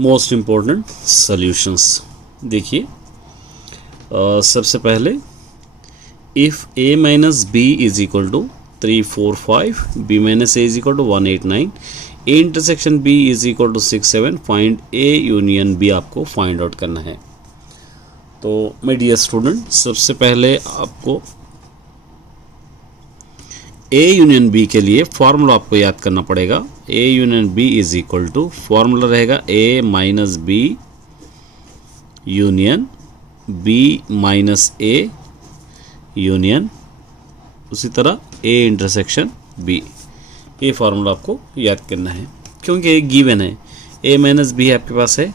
Most important solutions देखिए, सबसे पहले if a minus B is equal to 345, b minus A is equal to 189, a intersection b is equal to 67, find a union b आपको find out करना है। तो my dear student, सबसे पहले आपको a यूनियन b के लिए formula आपको याद करना पड़ेगा। a union b is equal to formula रहेगा a minus B union b minus a union, उसी तरह a इंटरसेक्शन b। ये फार्मूला आपको याद करना है क्योंकि एक गिवन है। a माइनस बी आपके पास है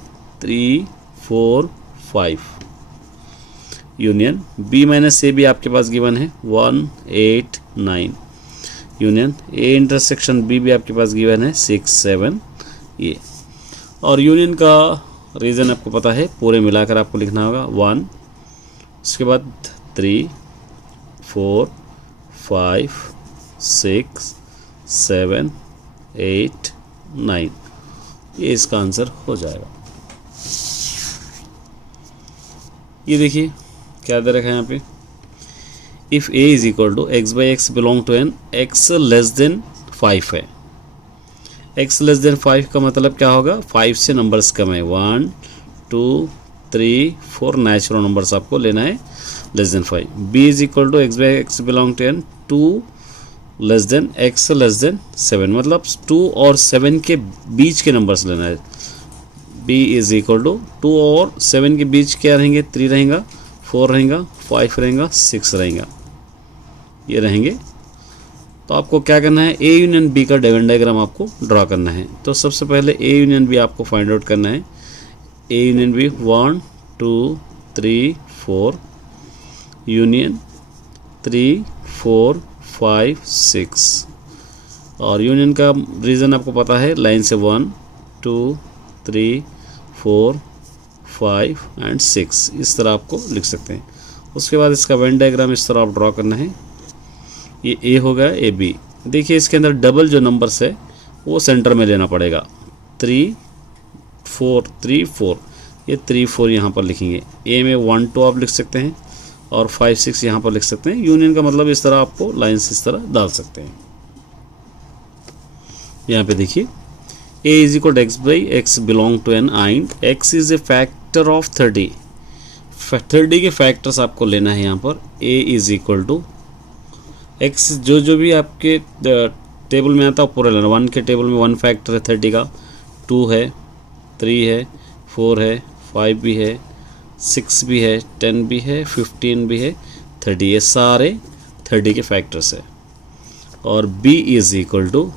3, 4, 5 यूनियन b माइनस ए भी आपके पास गिवन है 1, 8, 9 यूनियन a इंटरसेक्शन b भी आपके पास गिवन है 6, 7 ये। और यूनियन का रीज़न आपको पता है, पूरे मिलाकर आपको लिखना होगा 1, उसके बाद 3, 4, 5, 6, 7, 8, 9, ये इसका आंसर हो जाएगा। ये देखिए क्या दे रखा है यहाँ पे, if a is equal to x by x belong to N x less than 5 है। x लेस देन 5 का मतलब क्या होगा, 5 से नंबर्स कम है, 1, 2, 3, 4 नेचुरल नंबर्स आपको लेना है less than 5। b is equal to x by x belong to N 2 less than x less than 7, मतलब 2 और 7 के बीच के नंबर्स लेना है। b इज इक्वल टू 2 और 7 के बीच क्या रहेंगे, 3 रहेगा, 4 रहेगा, 5 रहेगा, 6 रहेगा, ये रहेंगे। तो आपको क्या करना है, a यूनियन b का वेन डायग्राम आपको ड्रा करना है। तो सबसे पहले a यूनियन b आपको फाइंड आउट करना है। a यूनियन b 1, 2, 3, 4 यूनियन 3, 4, 5, 6 और यूनियन का रीज़न आपको पता है, लाइन से 1, 2, 3, 4, 5 एंड 6 इस तरह आपको लिख सकते हैं। उसके बाद इसका वेन डायग्राम इस तरह आप ड्रॉ करना है। ये a होगा, ए बी। देखिए इसके अंदर डबल जो नंबर्स है वो सेंटर में लेना पड़ेगा, 3, 4, 3, 4, ये 3, 4 यहाँ पर लिखेंगे। a में 1, 2 आप लिख सकते हैं और 5, 6 यहाँ पर लिख सकते हैं। यूनियन का मतलब इस तरह आपको लाइन्स इस तरह डाल सकते हैं। यहाँ पे देखिए a is equal to x by x belong to N and x is a factor of 30। 30 के फैक्टर्स आपको लेना है यहाँ पर। a is equal to x, जो भी आपके टेबल में आता है पूरा लेना। 1 के टेबल में 1 फैक्टर है 30 का, 2 है, 3 है, 4 है, 5 भी है, 6 भी है, 10 भी है, 15 भी है, 30, ये सारे 30 के फैक्टर्स है। और b is equal to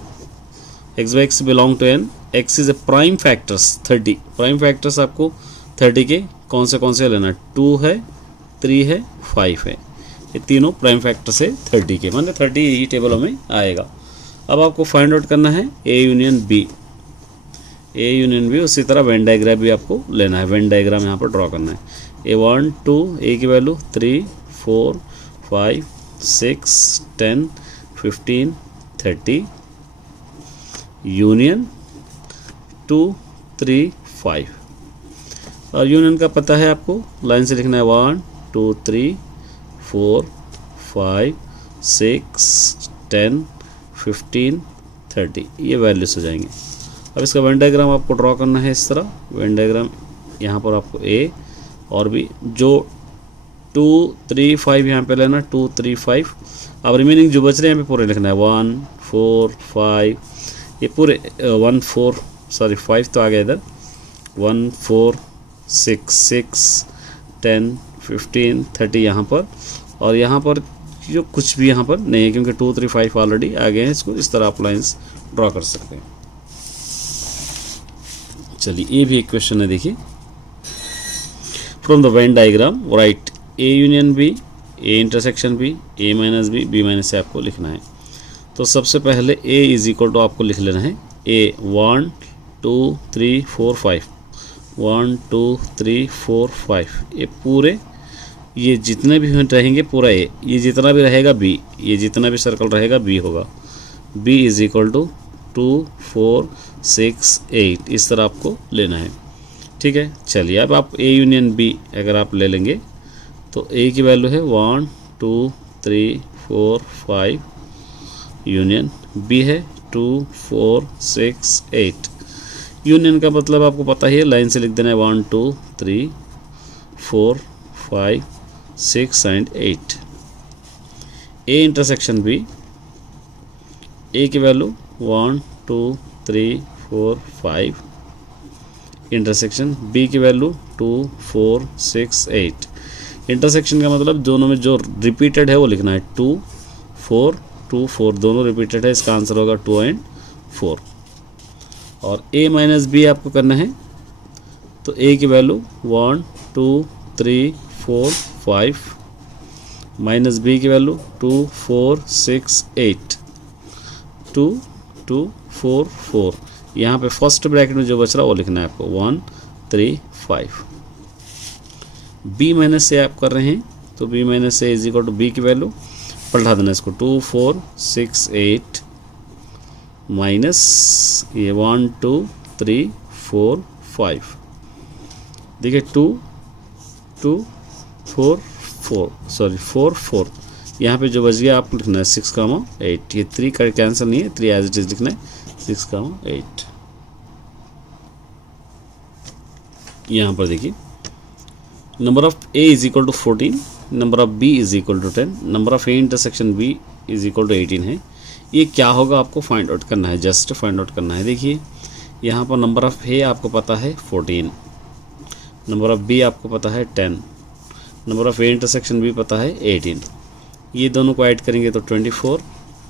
x by x belong to N, x is a prime factors 30। Prime factors आपको 30 के कौन से लेना, 2 है, 3 है, 5 है, ये तीनों प्राइम फैक्टर्स है 30 के, मतलब 30 यही टेबलों में आएगा। अब आपको फाइंड आउट करना है a union b। a union b उसी तरह वेन डायग्राम भी आपको लेना है। वेन डायग्राम यहाँ पर ड्रॉ करना है। a1, 2, a की वैल्यू 3, 4, 5, 6, 10, 15, 30 यूनियन 2, 3, 5। और यूनियन का पता है आपको, लाइन से लिखना है 1, 2, 3, 4, 5, 6, 10, 15, 30, ये वैल्यूज हो जाएंगे। अब इसका वेन डायग्राम आपको ड्रॉ करना है इस तरह। वेन डायग्राम यहाँ पर आपको a और b, जो 2, 3, 5 यहाँ पे लेना, 2, 3, 5। अब रिमेनिंग जो बच रहे हैं यहाँ पे पूरे लिखना है 1, 4, 5, ये पूरे 1, 4 सॉरी 5 तो आ गया इधर, 1, 4, 6, 6, 10, 15, 30 यहाँ पर। और यहाँ पर जो कुछ भी यहाँ पर नहीं है क्योंकि 2, 3, 5 ऑलरेडी आ गए हैं। इसको इस तरह आप लाइन्स ड्रॉ कर सकते हैं। चलिए ये भी एक क्वेश्चन है, देखिए from the Venn diagram right a union b, a intersection b, a minus b, b minus a आपको लिखना है। तो सबसे पहले a इज इक्वल टू आपको लिख लेना है a 1, 2, 3, 4, 5, 1, 2, 3, 4, 5, ये पूरे, ये जितने भी रहेंगे पूरा a, ये जितना भी रहेगा b, ये जितना भी सर्कल रहेगा b होगा। b इज इक्वल टू 2, 4, 6, 8 इस तरह आपको लेना है। ठीक है। चलिए अब आप ए यूनियन बी अगर आप ले लेंगे तो ए की वैल्यू है 1 2 3 4 5, यूनियन बी है 2 4 6 8। यूनियन का मतलब आपको पता ही है, लाइन से लिख देना है 1 2 3 4 5 6 एंड 8। ए इंटरसेक्शन बी, ए की वैल्यू 1 2 3 4 5, इंटरसेक्शन बी की वैल्यू 2 4 6 8। इंटरसेक्शन का मतलब दोनों में जो रिपीटेड है वो लिखना है, 2 4 2 4 दोनों रिपीटेड है, इसका आंसर होगा 2 एंड 4। और a माइनस बी आपको करना है तो a की वैल्यू 1 2 3 4 5 माइनस बी की वैल्यू 2 4 6 8, 2 2 4 4। यहाँ पे फर्स्ट ब्रैकेट में जो बच रहा है वो लिखना है आपको 1 3 5। b माइनस से आप कर रहे हैं तो b माइनस से इज इक्वल टू बी की वैल्यू पलटा देना इसको 2 4 6 8 माइनस ये 1 2 3 4 5। देखिए 2 2 4 4 सॉरी 4 4, यहाँ पे जो बच गया आप लिखना है 6 8। ये 3 का कैंसिल नहीं है, 3 एज इट इज लिखना है 6 8। यहाँ पर देखिए number of A is equal to 14, number of B is equal to 10, number of A intersection B is equal to 18 है। ये क्या होगा आपको फाइंड आउट करना है, जस्ट फाइंड आउट करना है। देखिए यहाँ पर नंबर ऑफ ए आपको पता है 14, नंबर ऑफ बी आपको पता है 10, number of A intersection B पता है 18। ये दोनों को ऐड करेंगे तो 24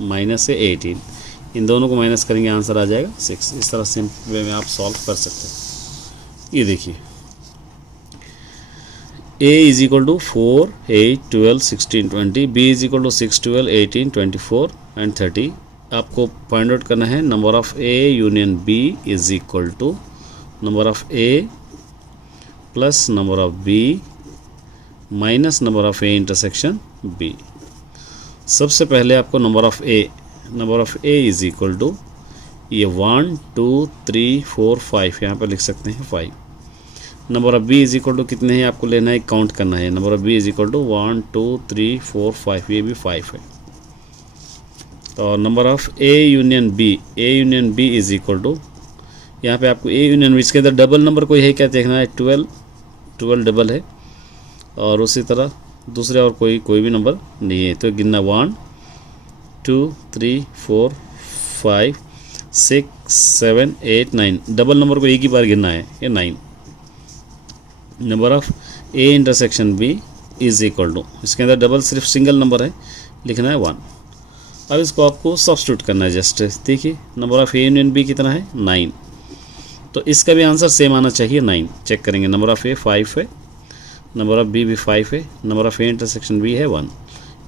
माइनस से 18, इन दोनों को माइनस करेंगे आंसर आ जाएगा 6। इस तरह सिंपल वे में आप सॉल्व कर सकते हैं। ये देखिए a is equal to 4 8 12 16 20, b is equal to 6 12 18 24 and 30। आपको फाइंड आउट करना है number of a union b is equal to number of a plus number of b minus number of a intersection b। सबसे पहले आपको number of a is equal to ये 1 2 3 4 5, यहाँ पर लिख सकते हैं 5। Number of B is equal to कितने हैं आपको लेना है, काउंट करना है। Number of B is equal to 1 2 3 4 5, ये भी 5 है। और number of A union B is equal to, यहाँ पे आपको ए यूनियन बी, इसके अंदर डबल नंबर कोई है क्या देखना है, 12 डबल है, और उसी तरह दूसरे और कोई भी नंबर नहीं है। तो गिनना 1 2 3 4 5 6 7 8 9, डबल नंबर को एक ही बार गिनना है, ये 9। Number of A intersection B is equal to, इसके अंदर डबल सिर्फ सिंगल नंबर है, लिखना है 1। अब इसको आपको सब्स्टिट्यूट करना है जस्ट। देखिए number of A union B कितना है 9, तो इसका भी आंसर सेम आना चाहिए 9। चेक करेंगे नंबर ऑफ ए 5 है, नंबर ऑफ बी भी 5 है, number of A intersection B है 1,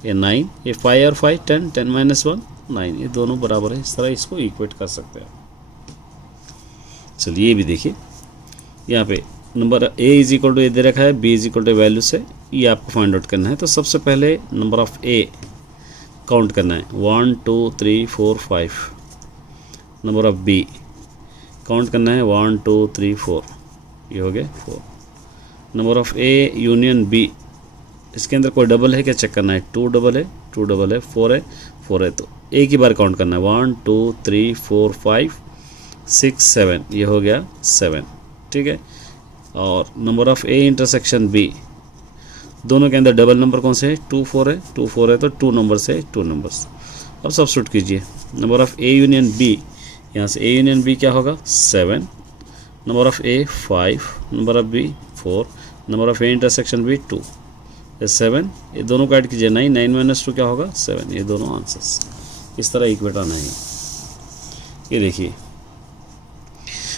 ये 9, ये 5 और 5 10 10 माइनस 1 9, ये दोनों बराबर है। इस तरह इसको इक्वेट कर सकते हैं। चलिए ये भी देखिए, यहाँ पे number A is equal to A दे रखा है, B is equal to value से, ये आपको फाइंड आउट करना है। तो सबसे पहले नंबर ऑफ ए काउंट करना है 1 2 3 4 5, नंबर ऑफ बी काउंट करना है 1 2 3 4, ये हो गया 4। Number of A union B, इसके अंदर कोई डबल है क्या चेक करना है, 2 डबल है 4 है 4 है, तो एक ही बार काउंट करना है 1 2 3 4 5 6 7, ये हो गया 7, ठीक है। और number of A intersection B, दोनों के अंदर डबल नंबर कौन से है, 2 4 है तो 2 नंबर से 2 नंबर्स। अब सब्स्टिट्यूट कीजिए number of A union B, यहाँ से ए यूनियन बी क्या होगा 7, number of A 5, number of B 4, number of A intersection B 2, ये 7, ये दोनों को ऐड कीजिए 9 9 माइनस 2 क्या होगा 7, ये दोनों आंसर्स। इस तरह इक्वेट आना है। ये देखिए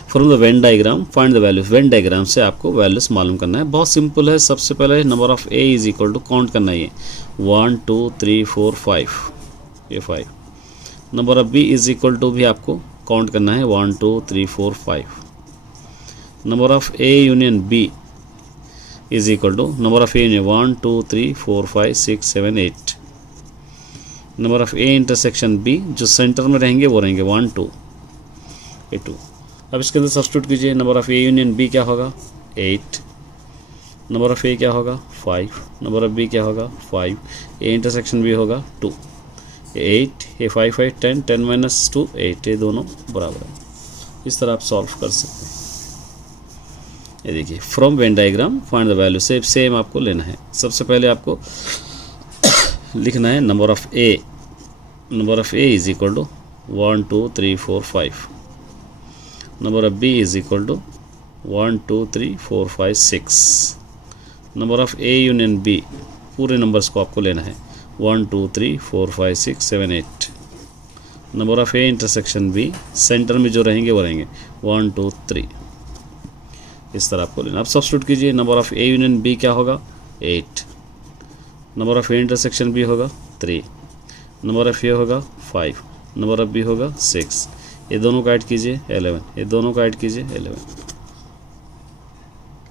from the when diagram find the values, Venn diagram से आपको वैल्यूज मालूम करना है, बहुत सिंपल है। सबसे पहले number of A is equal to count करना है 1 2 3 4 5, ये 5। Number of B is equal to भी आपको काउंट करना है 1 2 3 4 5। Number of A union B is equal to number of A union 1 2 3 4 5 6 7 8। Number of A intersection B, जो centre में रहेंगे वो रहेंगे 1 2, ये 2। अब इसके अंदर सब्स्टिट्यूट कीजिए, number of A union B क्या होगा 8, नंबर ऑफ ए क्या होगा 5, नंबर ऑफ बी क्या होगा 5, ए इंटरसेक्शन बी होगा 2, 8 ये 5 है 10, 10 माइनस 2 8, ये दोनों बराबर है। इस तरह आप सॉल्व कर सकते हैं। ये देखिए from Venn diagram find the value, same आपको लेना है। सबसे पहले आपको लिखना है number of A is equal to 1 2 3 4 5, number of B is equal to 1 2 3 4 5 6, number of A union B पूरे नंबर्स को आपको लेना है 1 2 3 4 5 6 7 8, number of A intersection B centre में जो रहेंगे वो रहेंगे 1 2 3, इस तरह आपको लेना। अब सब्स्टिट्यूट कीजिए, number of A union B क्या होगा 8, number of A intersection B होगा 3, नंबर ऑफ ए होगा 5, नंबर ऑफ बी होगा 6, ये दोनों को ऐड कीजिए 11, ये दोनों को ऐड कीजिए 11।